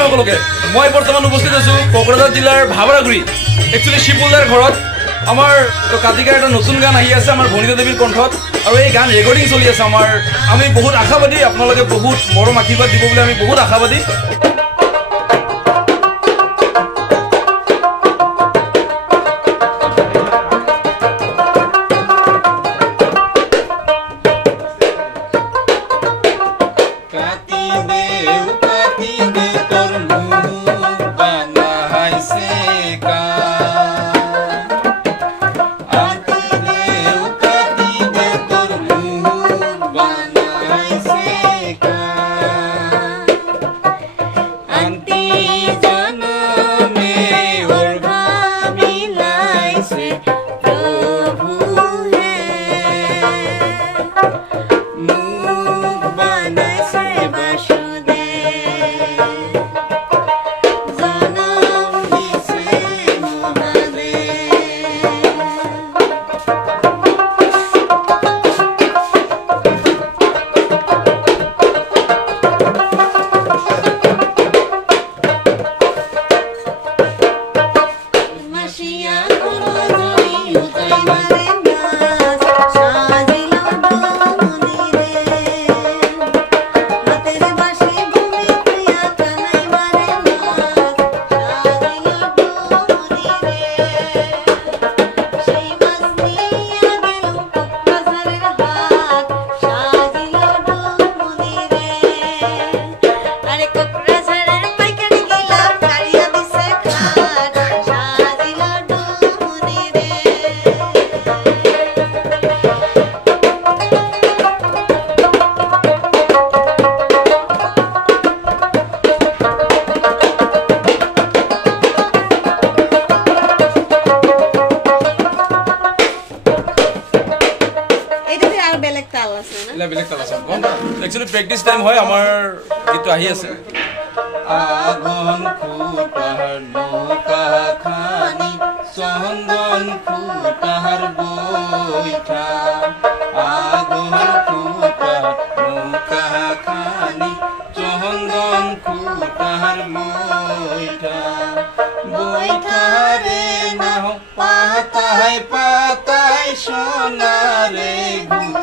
নমস্কাৰ সকলোকে মই বৰ্তমান উপস্থিত আছো কোকৰাঝাৰ জিলাৰ ভাবৰাগুৰি একচুৱেলি শিপুলদাৰ ঘৰত আমাৰ কাতিকাৰ এটা নতুন গান আহি আছে আমাৰ ভনিতা দেৱীৰ কণ্ঠত আৰু এই গান ৰেকৰ্ডিং চলি আছে আমাৰ আমি বহুত আশাবাদী আপোনালোকে বহুত মৰম আশীৰ্বাদ দিব বুলি আমি বহুত আশাবাদী Actually, practice time hoy amar itu ahi ase. Agon khutahar noka khani songon khutahar boitha. Agon khutahar noka khani songon khutahar boitha. Boitha re na ho patai sona re gura.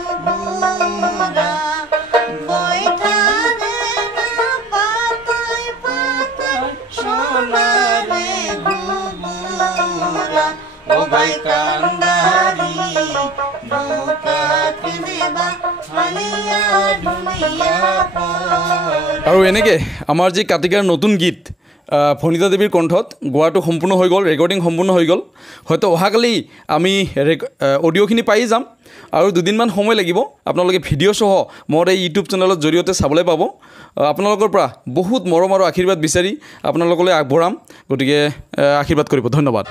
আৰু এনেকে আমাৰ যি কাতিকাৰ নতুন গীত ভনিতা দেৱীৰ কণ্ঠত গোৱাটো সম্পূৰ্ণ হৈ গ'ল ৰেকৰ্ডিং সম্পূৰ্ণ হৈ গ'ল হয়তো অহাকালি আমি অডিঅ'খিনি পাই যাম আৰু দুদিনমান সময় লাগিব আপোনালোকে ভিডিঅ' সহ মোৰ এই ইউটিউব চেনেলৰ জৰিয়তে চাবলৈ পাব আপোনালোকৰ পৰা বহুত মৰম আৰু আশীৰ্বাদ বিচাৰি আপোনালোকলৈ আগবঢ়াম গতিকে আশীৰ্বাদ কৰিব ধন্যবাদ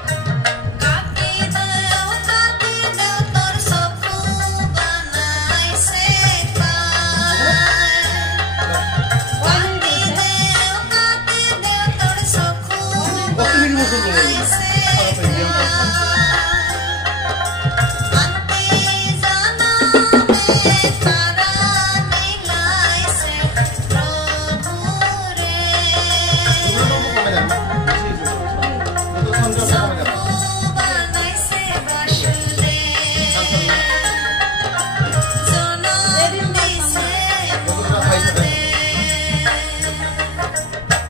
What do you